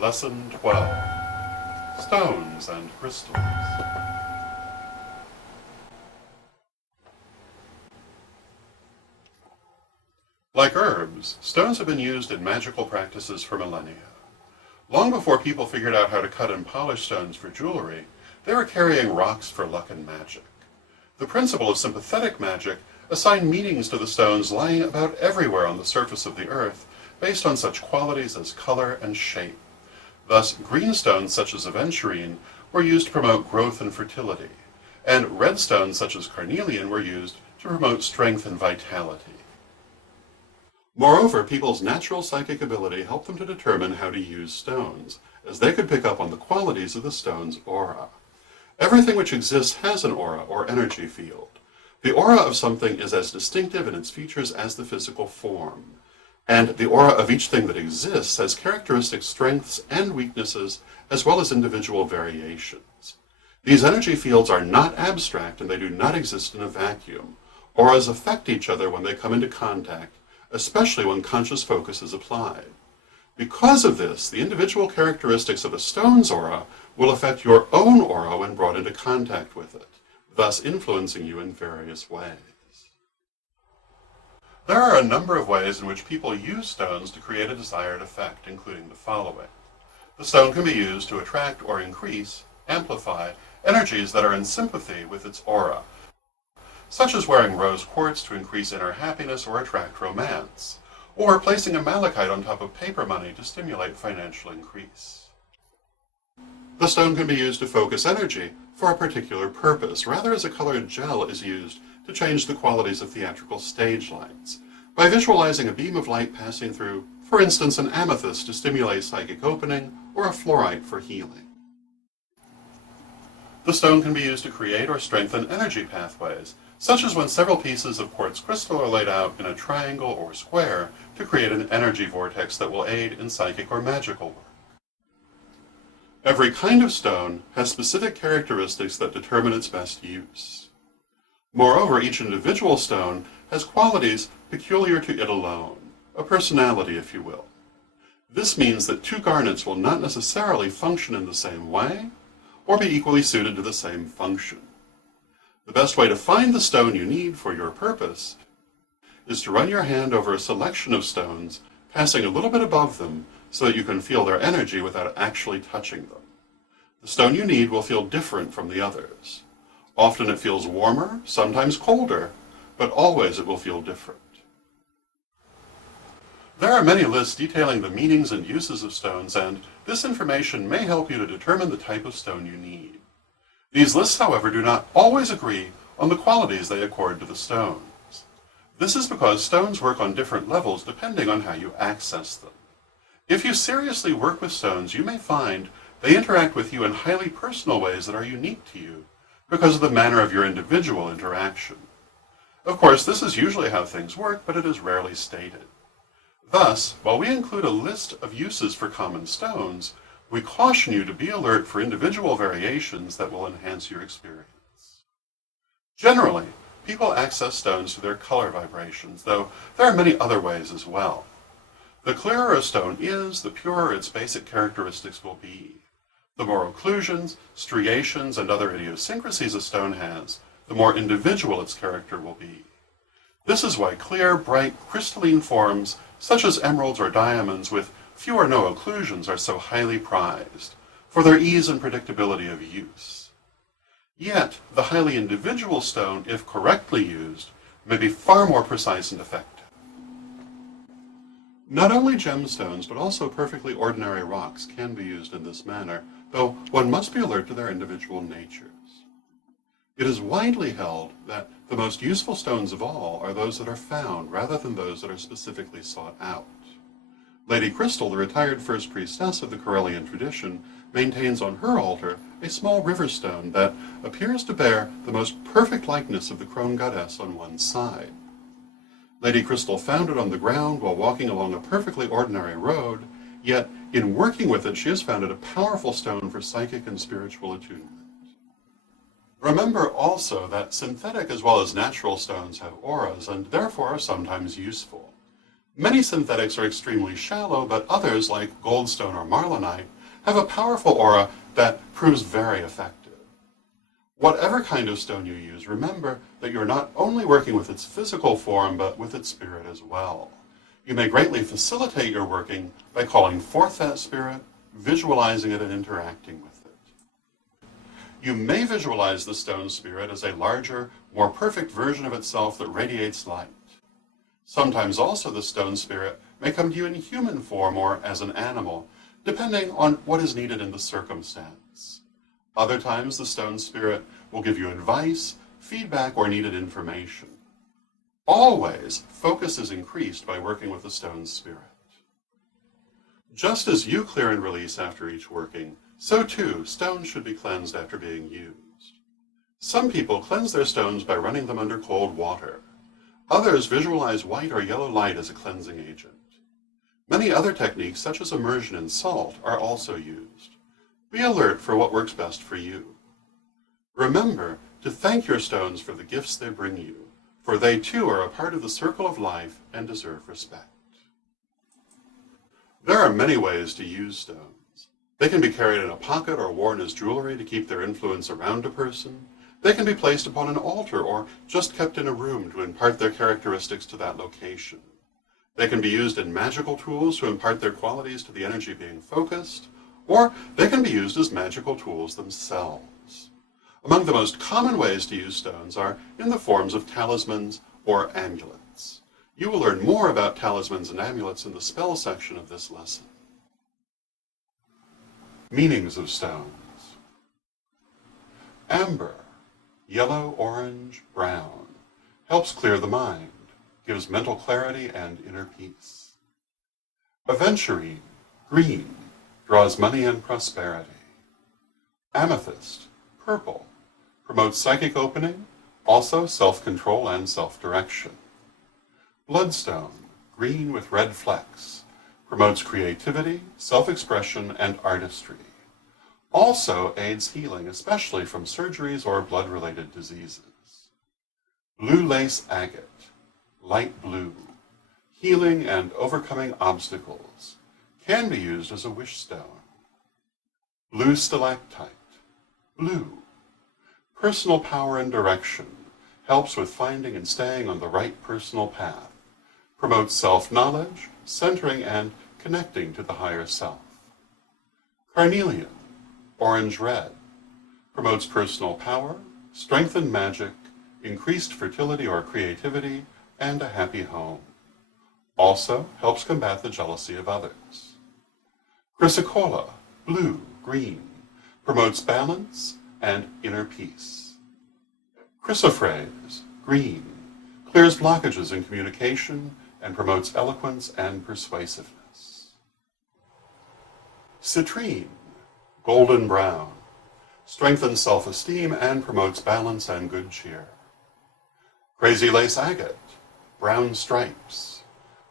Lesson 12, Stones and Crystals. Like herbs, stones have been used in magical practices for millennia. Long before people figured out how to cut and polish stones for jewelry, they were carrying rocks for luck and magic. The principle of sympathetic magic assigned meanings to the stones lying about everywhere on the surface of the earth based on such qualities as color and shape. Thus, green stones such as aventurine were used to promote growth and fertility, and red stones such as carnelian were used to promote strength and vitality. Moreover, people's natural psychic ability helped them to determine how to use stones, as they could pick up on the qualities of the stone's aura. Everything which exists has an aura, or energy field. The aura of something is as distinctive in its features as the physical form, and the aura of each thing that exists has characteristic strengths and weaknesses, as well as individual variations. These energy fields are not abstract, and they do not exist in a vacuum. Auras affect each other when they come into contact, especially when conscious focus is applied. Because of this, the individual characteristics of a stone's aura will affect your own aura when brought into contact with it, thus influencing you in various ways. There are a number of ways in which people use stones to create a desired effect, including the following. The stone can be used to attract or increase, amplify, energies that are in sympathy with its aura, such as wearing rose quartz to increase inner happiness or attract romance, or placing a malachite on top of paper money to stimulate financial increase. The stone can be used to focus energy for a particular purpose, rather as a colored gel is used to change the qualities of theatrical stage lights, by visualizing a beam of light passing through, for instance, an amethyst to stimulate psychic opening, or a fluorite for healing. The stone can be used to create or strengthen energy pathways, such as when several pieces of quartz crystal are laid out in a triangle or square to create an energy vortex that will aid in psychic or magical work. Every kind of stone has specific characteristics that determine its best use. Moreover, each individual stone has qualities peculiar to it alone, a personality, if you will. This means that two garnets will not necessarily function in the same way, or be equally suited to the same function. The best way to find the stone you need for your purpose is to run your hand over a selection of stones, passing a little bit above them so that you can feel their energy without actually touching them. The stone you need will feel different from the others. Often it feels warmer, sometimes colder, but always it will feel different. There are many lists detailing the meanings and uses of stones, and this information may help you to determine the type of stone you need. These lists, however, do not always agree on the qualities they accord to the stones. This is because stones work on different levels depending on how you access them. If you seriously work with stones, you may find they interact with you in highly personal ways that are unique to you because of the manner of your individual interaction. Of course, this is usually how things work, but it is rarely stated. Thus, while we include a list of uses for common stones, we caution you to be alert for individual variations that will enhance your experience. Generally, people access stones through their color vibrations, though there are many other ways as well. The clearer a stone is, the purer its basic characteristics will be. The more occlusions, striations, and other idiosyncrasies a stone has, the more individual its character will be. This is why clear, bright, crystalline forms, such as emeralds or diamonds with few or no occlusions, are so highly prized, for their ease and predictability of use. Yet, the highly individual stone, if correctly used, may be far more precise and effective. Not only gemstones, but also perfectly ordinary rocks can be used in this manner, though one must be alert to their individual natures. It is widely held that the most useful stones of all are those that are found rather than those that are specifically sought out. Lady Crystal, the retired first priestess of the Corellian tradition, maintains on her altar a small river stone that appears to bear the most perfect likeness of the crone goddess on one side. Lady Crystal found it on the ground while walking along a perfectly ordinary road, yet in working with it she has found it a powerful stone for psychic and spiritual attunement. Remember also that synthetic as well as natural stones have auras and therefore are sometimes useful. Many synthetics are extremely shallow, but others, like goldstone or marlinite, have a powerful aura that proves very effective. Whatever kind of stone you use, remember that you're not only working with its physical form, but with its spirit as well. You may greatly facilitate your working by calling forth that spirit, visualizing it, and interacting with it. You may visualize the stone spirit as a larger, more perfect version of itself that radiates light. Sometimes also the stone spirit may come to you in human form or as an animal, depending on what is needed in the circumstance. Other times the stone spirit will give you advice, feedback, or needed information. Always, focus is increased by working with the stone spirit. Just as you clear and release after each working, so too stones should be cleansed after being used. Some people cleanse their stones by running them under cold water. Others visualize white or yellow light as a cleansing agent. Many other techniques, such as immersion in salt, are also used. Be alert for what works best for you. Remember to thank your stones for the gifts they bring you, for they too are a part of the circle of life and deserve respect. There are many ways to use stones. They can be carried in a pocket or worn as jewelry to keep their influence around a person. They can be placed upon an altar or just kept in a room to impart their characteristics to that location. They can be used in magical tools to impart their qualities to the energy being focused, or they can be used as magical tools themselves. Among the most common ways to use stones are in the forms of talismans or amulets. You will learn more about talismans and amulets in the spell section of this lesson. Meanings of stones. Amber, yellow, orange, brown, helps clear the mind, gives mental clarity and inner peace. Aventurine, green, draws money and prosperity. Amethyst, purple, promotes psychic opening, also self-control and self-direction. Bloodstone, green with red flecks, promotes creativity, self-expression, and artistry. Also aids healing, especially from surgeries or blood-related diseases. Blue lace agate, light blue, healing and overcoming obstacles, can be used as a wish stone. Blue stalactite, blue, personal power and direction, helps with finding and staying on the right personal path, promotes self-knowledge, centering and connecting to the higher self. Carnelian, orange-red, promotes personal power, strengthened magic, increased fertility or creativity, and a happy home. Also helps combat the jealousy of others. Chrysocolla, blue, green, promotes balance and inner peace. Chrysoprase, green, clears blockages in communication and promotes eloquence and persuasiveness. Citrine, golden brown, strengthens self-esteem and promotes balance and good cheer. Crazy lace agate, brown stripes,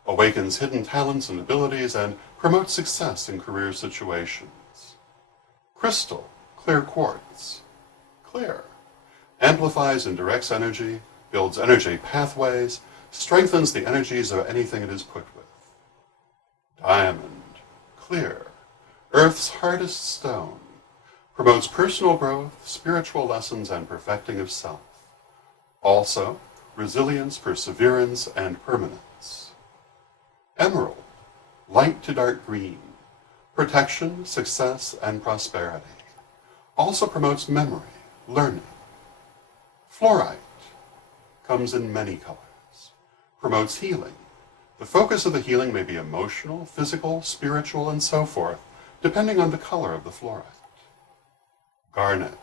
awakens hidden talents and abilities and promotes success in career situations. Crystal, clear quartz, clear, amplifies and directs energy, builds energy pathways, strengthens the energies of anything it is put with. Diamond, clear, Earth's hardest stone, promotes personal growth, spiritual lessons, and perfecting of self. Also, resilience, perseverance, and permanence. Emerald, light to dark green, protection, success, and prosperity. Also promotes memory, learning. Fluorite, comes in many colors, promotes healing. The focus of the healing may be emotional, physical, spiritual, and so forth, depending on the color of the fluorite. Garnet,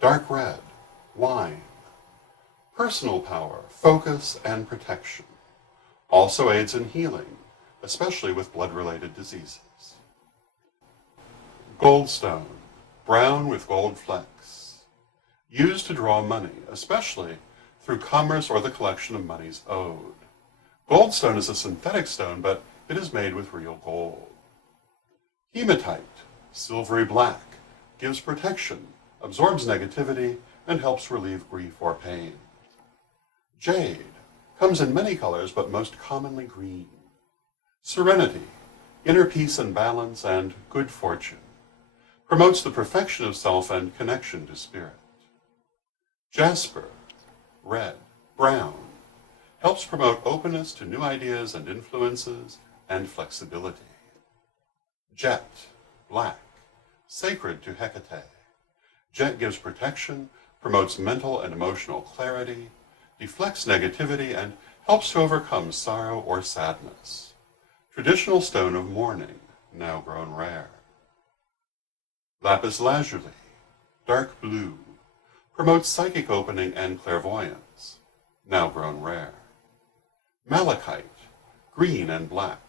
dark red, wine, personal power, focus, and protection. Also aids in healing, especially with blood-related diseases. Goldstone, brown with gold flecks, used to draw money, especially through commerce or the collection of monies owed. Goldstone is a synthetic stone, but it is made with real gold. Hematite, silvery black, gives protection, absorbs negativity, and helps relieve grief or pain. Jade, comes in many colors, but most commonly green, Serenity, inner peace and balance, and good fortune. Promotes the perfection of self and connection to spirit. Jasper, red, brown. Helps promote openness to new ideas and influences and flexibility. Jet, black. Sacred to Hecate. Jet gives protection, promotes mental and emotional clarity, deflects negativity, and helps to overcome sorrow or sadness. Traditional stone of mourning, now grown rare. Lapis lazuli, dark blue, promotes psychic opening and clairvoyance, now grown rare. Malachite, green and black.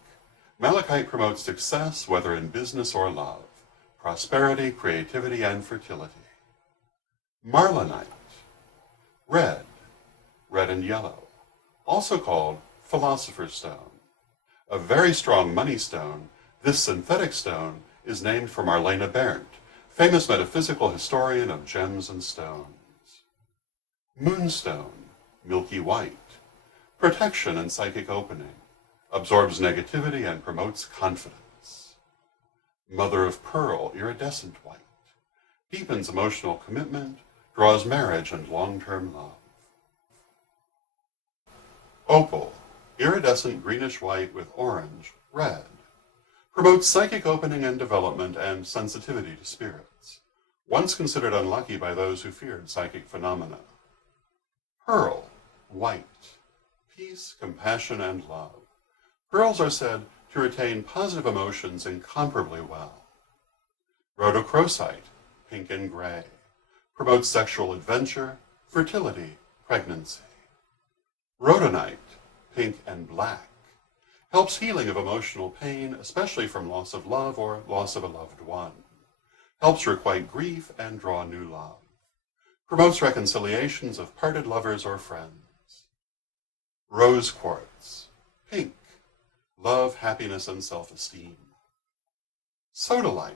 Malachite promotes success, whether in business or love, prosperity, creativity, and fertility. Marlinite, red, red and yellow, also called philosopher's stone. A very strong money stone, this synthetic stone is named for Marlene Berndt, famous metaphysical historian of gems and stones. Moonstone, milky white, protection and psychic opening, absorbs negativity and promotes confidence. Mother of pearl, iridescent white, deepens emotional commitment, draws marriage and long-term love. Opal, iridescent greenish-white with orange, red, promotes psychic opening and development and sensitivity to spirits, once considered unlucky by those who feared psychic phenomena. Pearl, white, peace, compassion, and love. Pearls are said to retain positive emotions incomparably well. Rhodochrosite, pink and gray, promotes sexual adventure, fertility, pregnancy. Rhodonite, pink and black, helps healing of emotional pain, especially from loss of love or loss of a loved one. Helps requite grief and draw new love. Promotes reconciliations of parted lovers or friends. Rose quartz, pink, love, happiness, and self-esteem. Sodalite,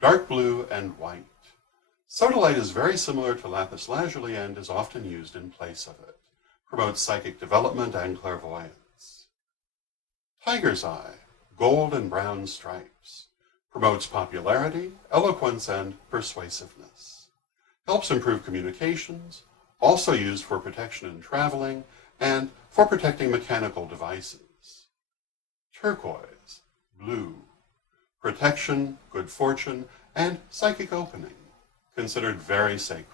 dark blue and white. Sodalite is very similar to lapis lazuli and is often used in place of it. Promotes psychic development and clairvoyance. Tiger's eye, gold and brown stripes. Promotes popularity, eloquence, and persuasiveness. Helps improve communications, also used for protection in traveling and for protecting mechanical devices. Turquoise, blue, protection, good fortune, and psychic opening, considered very sacred.